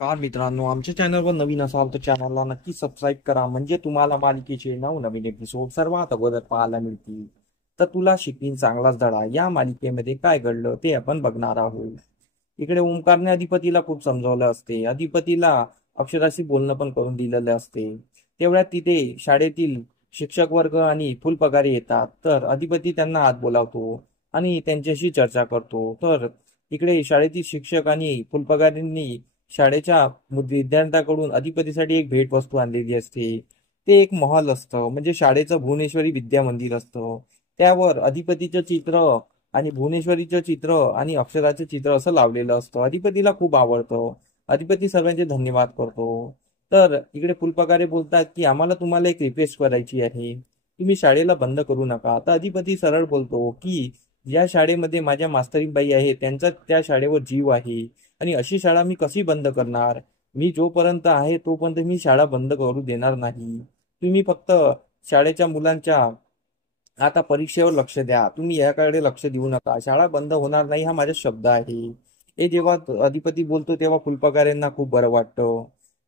नमस्कार मित्रांनो, आमच्या चॅनलवर नवीन असाल तर चॅनलला नक्की सबस्क्राईब करा, म्हणजे तुम्हाला मालिकेचे नवनवीन एपिसोड सर्वात अगोदर पाहायला मिळतील. तर तुला शिकवीन चांगलाच धडा या मालिकेमध्ये काय घडलं ते आपण बघणार आहोत. इकडे ओंकारने अधिपतीला खूप समजावलं असते. अधिपतीला अक्षराशी बोलणं पण करून दिलेलं असते. तेवढ्यात तिथे शाळेतील शिक्षक वर्ग आणि फुलपगारी येतात. तर अधिपती त्यांना आत बोलावतो आणि त्यांच्याशी चर्चा करतो. तर इकडे शाळेतील शिक्षक आणि फुलपगारींनी शाळेच्या विद्यार्थ्यांकडून अधिपतीसाठी एक भेटवस्तू आणलेली असते. ते एक महल असतं, म्हणजे शाळेचं भुवनेश्वरी विद्या मंदिर असतं. त्यावर अधिपतीचं चित्र आणि भुवनेश्वरीचं चित्र आणि अक्षराचं चित्र असं लावलेलं असतं. अधिपतीला खूप आवडतं. अधिपती सर्वांचे धन्यवाद करतो. तर इकडे फुलपगारे बोलतात की आम्हाला तुम्हाला एक रिक्वेस्ट करायची आहे, तुम्ही शाळेला बंद करू नका. तर अधिपती सरळ बोलतो की ज्या शाळेमध्ये माझ्या मास्तरीबाई आहे त्यांचा त्या शाळेवर जीव आहे, आणि अशी शाळा मी कशी बंद करणार. मी जोपर्यंत आहे तोपर्यंत मी शाळा बंद करू देणार नाही. तुम्ही फक्त शाळेच्या मुलांच्या आता परीक्षेवर लक्ष द्या, तुम्ही याकडे लक्ष देऊ नका. शाळा बंद होणार नाही हा माझा शब्द आहे. हे जेव्हा अधिपती बोलतो तेव्हा फुलपगारेंना खूप बरं वाटतं.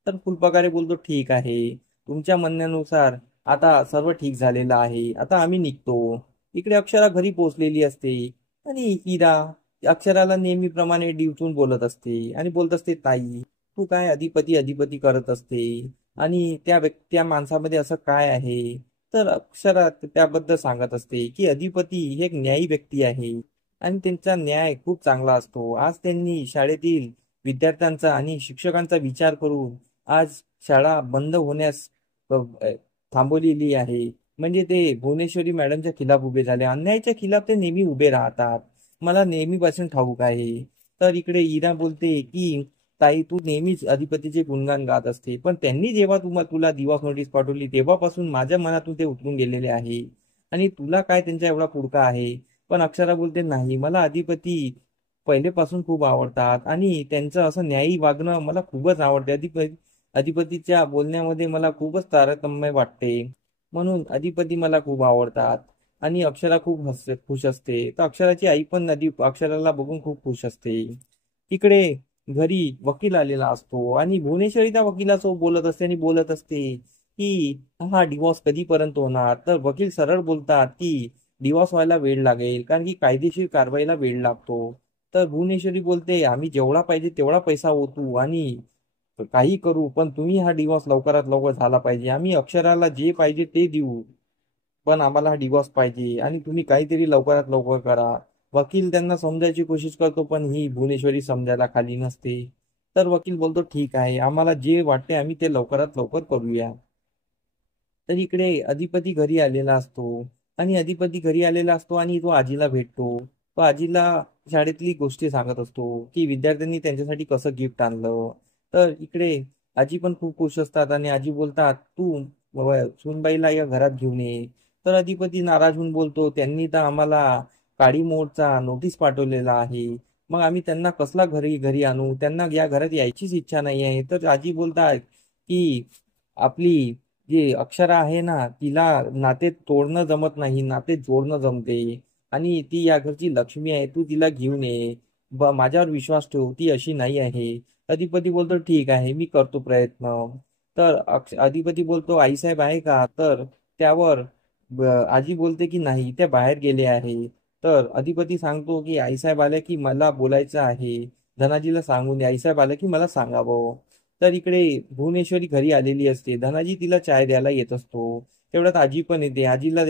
तर फुलपगारे बोलतो ठीक आहे, तुमच्या म्हणण्यानुसार आता सर्व ठीक झालेलं आहे, आता आम्ही निघतो. इकडे अक्षरा घरी पोहोचलेली असते आणि इरा अक्षराला नेहमीप्रमाणे डिवचून बोलत असते आणि बोलत असते, ताई तू काय अधिपती अधिपती करत असते, आणि त्या माणसामध्ये असं काय आहे. तर अक्षरा त्याबद्दल सांगत असते की अधिपती हे एक न्यायी व्यक्ती आहे आणि त्यांचा न्याय खूप चांगला असतो. आज त्यांनी शाळेतील विद्यार्थ्यांचा आणि शिक्षकांचा विचार करून आज शाळा बंद होण्यास अ, अ, थांबवलेली आहे. म्हणजे ते भुवनेश्वरी मॅडमच्या खिलाफ उभे झाले. अन्यायाच्या खिलाफ ते नेहमी उभे राहतात, मला नेहमीपासून ठाऊक आहे. तर इकडे इरा बोलते की ताई तू नेहमीच अधिपतीचे गुणगान गात असते, पण त्यांनी जेव्हा तुला दिवस नोटीस पाठवली तेव्हापासून माझ्या मनातून ते उतरून गेलेले आहे, आणि तुला काय त्यांचा एवढा पुडका आहे. पण अक्षरा बोलते नाही, मला अधिपती पहिलेपासून खूप आवडतात आणि त्यांचं असं न्यायी वागणं मला खूपच आवडते. अधिपतीच्या बोलण्यामध्ये मला खूपच तारतम्य वाटते, म्हणून अधिपती मला खूप आवडतात. आणि अक्षरा खूप खुश असते. तर अक्षराची आई पण अक्षराला बघून खूप खुश असते. इकडे घरी वकील आलेला असतो आणि भुवनेश्वरी त्या वकिलासोबत बोलत असते आणि बोलत असते की हा डिवॉर्स कधीपर्यंत होणार. तर वकील सरळ बोलतात की डिवॉर्स व्हायला वेळ लागेल, कारण की कायदेशीर कारवाईला वेळ लागतो. तर भुवनेश्वरी बोलते आम्ही जेवढा पाहिजे तेवढा पैसा ओतू आणि काही करू, पण तुम्ही हा डिवॉर्स लवकरात लवकर झाला पाहिजे. आम्ही अक्षराला जे पाहिजे ते देऊ, पण आम्हाला हा डिवॉर्स पाहिजे आणि तुम्ही काहीतरी लवकरात लवकर करा. वकील त्यांना समजायची कोशिश करतो, पण ही भुवनेश्वरी समजायला खाली नसते. तर वकील बोलतो ठीक आहे, आम्हाला जे वाटते आम्ही ते लवकरात लवकर करूया. तर इकडे अधिपती घरी आलेला असतो आणि अधिपती घरी आलेला असतो आणि तो आजीला भेटतो. तो आजीला शाळेतली गोष्टी सांगत असतो की विद्यार्थ्यांनी त्यांच्यासाठी कसं गिफ्ट आणलं. तर इकडे आजी पण खूप खुश असतात आणि आजी बोलतात तू सुनबाईला या घरात घेऊन ये. तर अधिपती नाराज होऊन बोलतो त्यांनी तर आम्हाला काळी मोडचा नोटीस पाठवलेला आहे, मग आम्ही त्यांना कसला घरी घरी आणू, त्यांना या घरात यायचीच इच्छा नाही आहे. तर आजी बोलतात की आपली जी अक्षरा आहे ना तिला नाते तोडणं जमत नाही, नाते जोडणं जमते, आणि ती या घरची लक्ष्मी आहे, तू तिला घेऊन ये. माझ्यावर विश्वास ठेव, ती अशी नाही आहे. अधिपती बोलतो ठीक आहे, मी करतो प्रयत्न. तर अधिपती बोलतो आईसाहेब आहे का. तर त्यावर आजी बोलते की नाही, त्या बाहेर गेले आहे. तर अधिपती सांगतो की आईसाहेब आले की मला बोलायचं आहे, धनाजीला सांगून आईसाहेब आले की मला सांगावं. तर इकडे भुवनेश्वरी घरी आलेली असते. धनाजी तिला चाय द्यायला येत असतो. तेवढ्यात आजी पण येते. आजीला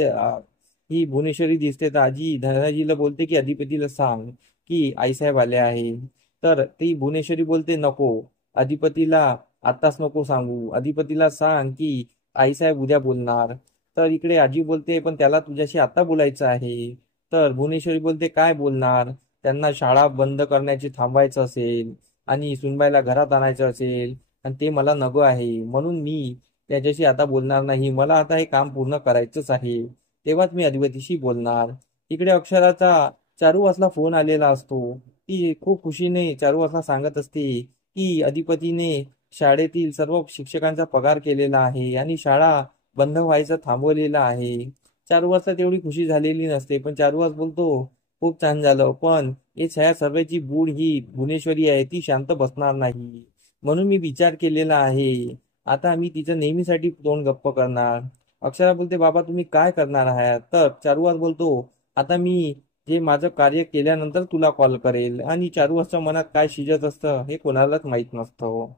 ही भुवनेश्वरी दिसते तर आजी धनाजीला बोलते की अधिपतीला सांग की आईसाहेब आले आहे. तर ती भुवनेश्वरी बोलते नको, अधिपतीला आत्ताच नको सांगू, अधिपतीला सांग की आईसाहेब उद्या बोलणार. तर इकडे आजी बोलते पण त्याला तुझ्याशी आता बोलायचं आहे. तर भुवनेश्वरी बोलते काय बोलणार, त्यांना शाळा बंद करण्याचे थांबवायचं असेल आणि सुनबाईला घरात आणायचं असेल, आणि ते मला नको आहे, म्हणून मी त्याच्याशी आता बोलणार नाही. मला आता हे काम पूर्ण करायचंच आहे, तेव्हाच मी अधिपतीशी बोलणार. इकडे अक्षराचा चारू वाजला फोन आलेला असतो. ती खूप खुशीने चारू वाजला सांगत असते की अधिपतीने शाळेतील सर्व शिक्षकांचा पगार केलेला आहे आणि शाळा बंद व्हायचं थांबवलेलं आहे. चारू वाजता तेवढी खुशी झालेली नसते, पण चारू वाज बोलतो खूप छान झालं, पण हे छाया सर्वेची बूड ही भुवनेश्वरी आहे, ती शांत बसणार नाही. म्हणून मी विचार केलेला आहे, आता मी तिचं नेहमीसाठी तोंड गप्प करणार. अक्षरा बोलते, बाबा तुम्ही काय करणार आहात? तर चारुहास बोलतो, आता मी जे माझं कार्य केल्यानंतर तुला कॉल करेल. आणि चारुहासच्या मनात काय शिजत असतं हे कोणालाच माहित नसतं.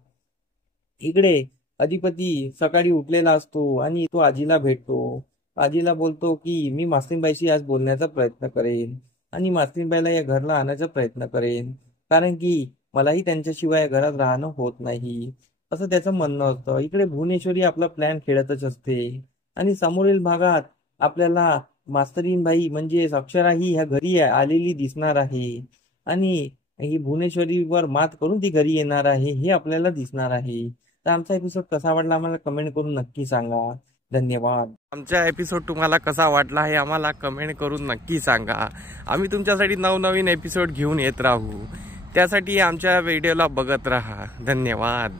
इकडे अधिपती सकाळी उठलेला असतो आणि तो आजीला भेटतो. आजीला बोलतो की मी मासलीनबाईशी आज बोलण्याचा प्रयत्न करेन आणि मासलीनबाईला या घरला आणायचा प्रयत्न करेन, कारण की मलाही त्यांच्याशिवाय या घरात राहणं होत नाही, असं त्याचं म्हणणं असतं. इकडे भुवनेश्वरी आपला प्लॅन खेळतच असते आणि समोरील भागात आपल्याला मास्तरीनबाई म्हणजे अक्षरा ही ह्या घरी आलेली दिसणार आहे आणि ही भुवनेश्वरीवर मात करून ती घरी येणार आहे हे आपल्याला दिसणार आहे. तर आमचा एपिसोड कसा वाटला आम्हाला कमेंट करून नक्की सांगा. धन्यवाद. आमचा एपिसोड तुम्हाला कसा वाटला हे आम्हाला कमेंट करून नक्की सांगा. आम्ही तुमच्यासाठी नवनवीन एपिसोड घेऊन येत राहू. त्यासाठी आमच्या व्हिडिओला बघत राहा. धन्यवाद.